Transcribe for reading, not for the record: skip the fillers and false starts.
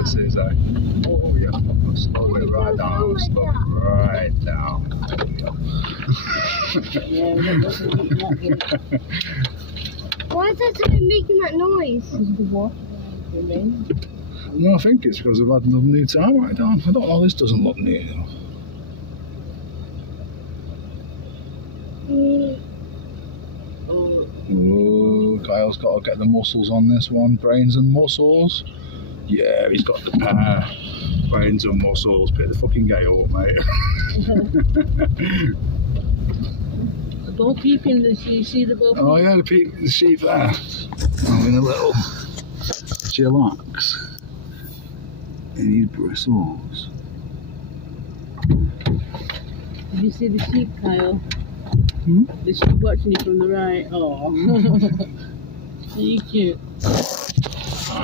this is, eh? Oh, yeah. Slow it right down. Slow it right down. There we go. Why is that something making that noise? No, I think it's because I've had another new time right down. I don't know, this doesn't look near though. Oh, Kyle's got to get the muscles on this one. Brains and muscles. Yeah, he's got the pair. Brains and muscles. Pick the fucking guy up, mate. The ball peeping, you see the ball peeping? Oh yeah, the sheep there. Having a little chillax. He needs bristles. Did you see the sheep, Kyle? Hmm? The sheep watching you from the right. Oh, so cute.